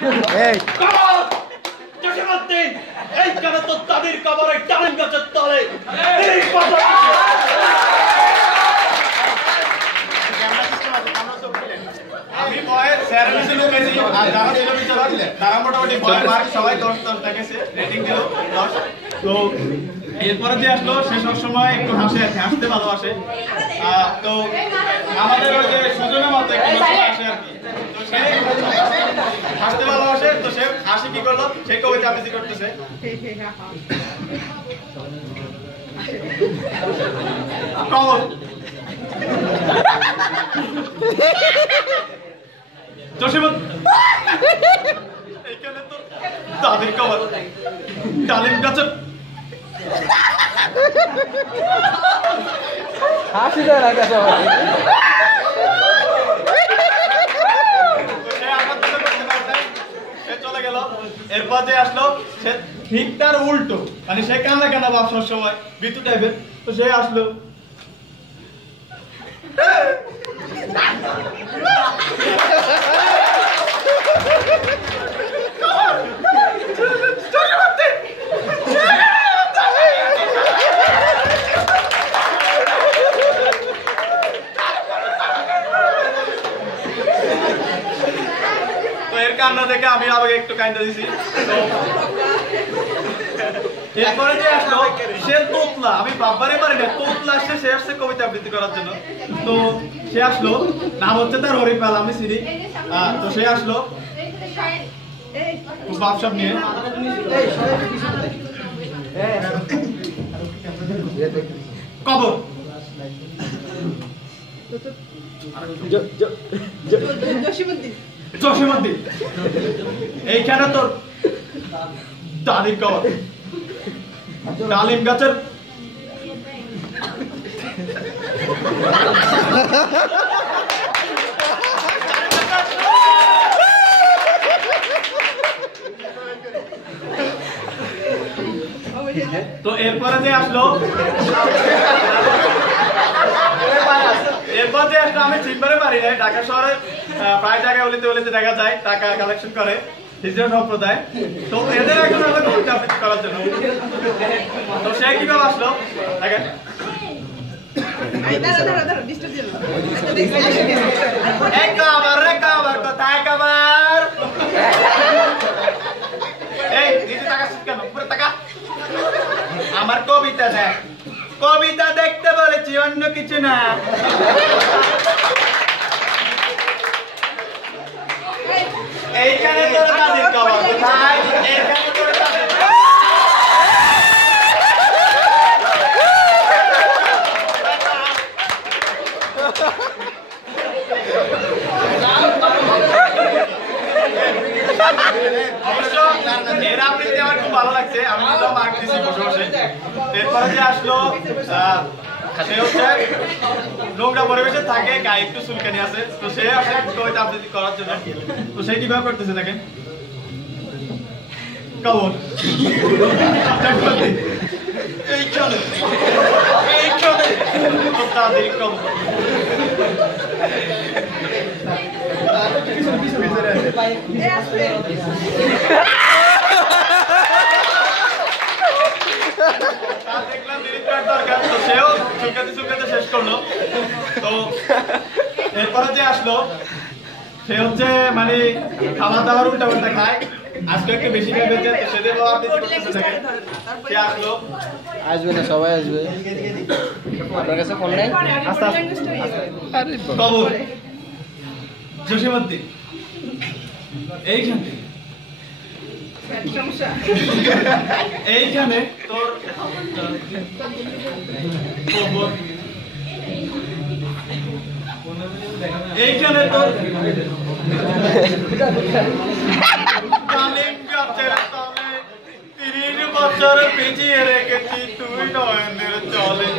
এই জসীমউদ্দিন এইখানে তো তাদের কবরে ডালিম গাছের তলে আমি ভয়ে স্যারের নিচে লুকিয়েছি আর যারা ছিল ভিতরে তারা মোটামুটি ভয় পায় সবাই 10 দেখেছে রেটিং দিল 10 তো এরপরে যে আসলো সে সব সময় একটু হাসতে ভালোবাসে তো আমাদের ওই যে সুজনের মতো একটু আসে আর কি তো সে হাসতে ভালোবাসে তো সে হাসি কি করলো সে কবিতা আবৃত্তি করতেছে কমল এইখানে তো তাদের কবর ডালিম গাছের হাসি দেয় না কাছে সে চলে গেল এরপর যে আসলো সে ঠিক তার উল্টো মানে সে কান্না কান্না ভাব সবসময় বিতু টাইপের তো সে আসলো কান্না দেখে আমি আবার একটু কান্দা দিছি এরপরে যে আসলো সে তোতলা আমি ভাববারই পারি না তোতলা আসছে সে আসছে কবিতা আবৃত্তি করার জন্য তো সে আসলো নাম হচ্ছে তার হরিপাল আমি চিনি তো সে আসলো বাপসাপ নিয়ে কবর জসীমউদ্দিন এইখানে তোর দাদির কবর ডালিম গাছের তো এরপরে যে আসলো আমি চিনবারে পারি না ঢাকা শহরে প্রায় জায়গায় অলিতে দেখা যায় টাকা কালেকশন করে হিজড়া সম্প্রদায় তো এদের একজন হলো কবিতা আবৃত্তি করার জন্য তো সে কিভাবে আসলো দেখেন কোথায় কাবার এই দিদি তাকাচ্ছিস কেন পুরো তাকা আমার কবিতা দেখ কবিতা দেখতে বলেছি অন্য কিছু না এইখানে তোর দাদির কবর কোথায় এইখানে তোর দাদির অবশ্য এর আবৃত্তি আমার খুব ভালো লাগছে আমি তো মার্ক দিছি বসে বসে এরপরে যে আসলো সে হচ্ছে নোংরা পরিবেশে থাকে গায়ে একটু চুলকানি আছে তো সে আসে কবিতা আবৃত্তি করার জন্য তো সে কিভাবে করতেছে দেখেন কবর এইখানে তাদের কবর সেও চুলকাতে শেষ করলো তো এরপরে যে আসলো সে হচ্ছে মানে খাবার দাবার উল্টা পাল্টা খায় আজকে একটু বেশি খাই বেঁচে তো সেদের সে আসলো আসবে না সবাই আসবে আপনার কাছে ফোন নেই কবর জসীমউদ্দিন এইখানে এইখানে তোর এইখানে তোর ডালিম গাছের তলে 30 বছর পিছিয়ে রেখেছি তুই নয়নের চলে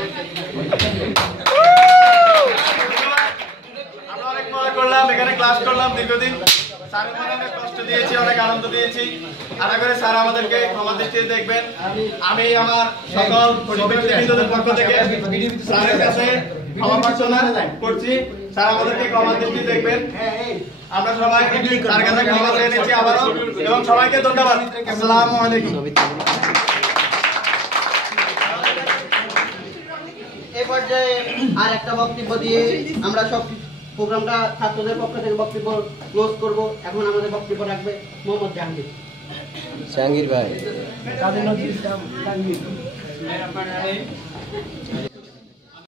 আমরা অনেক মজা করলাম এখানে ক্লাস করলাম দীর্ঘদিন স্যারের মনে অনেক কষ্ট দিয়েছি অনেক আনন্দ দিয়েছি আশা করি স্যার আমাদেরকে ক্ষমা দৃষ্টিতে দেখবেন আমি আমার সকল শিক্ষার্থীদের পক্ষ থেকে স্যারের কাছে ক্ষমা প্রার্থনা করছি স্যার আমাদেরকে ক্ষমা দৃষ্টিতে দেখবেন আমরা সবাই তার কাছে ক্ষমা চেয়ে নিচ্ছি আবারও এবং সবাইকে ধন্যবাদ। আসসালামু আলাইকুম। এই পর্যায়ে আর একটা বক্তব্য দিয়ে আমরা সব প্রোগ্রামটা ছাত্রদের পক্ষ থেকে বক্তব্য ক্লোজ করব। এখন আমাদের বক্তব্য রাখবে মোহাম্মদ জাহাঙ্গীর। জাহাঙ্গীর ভাই।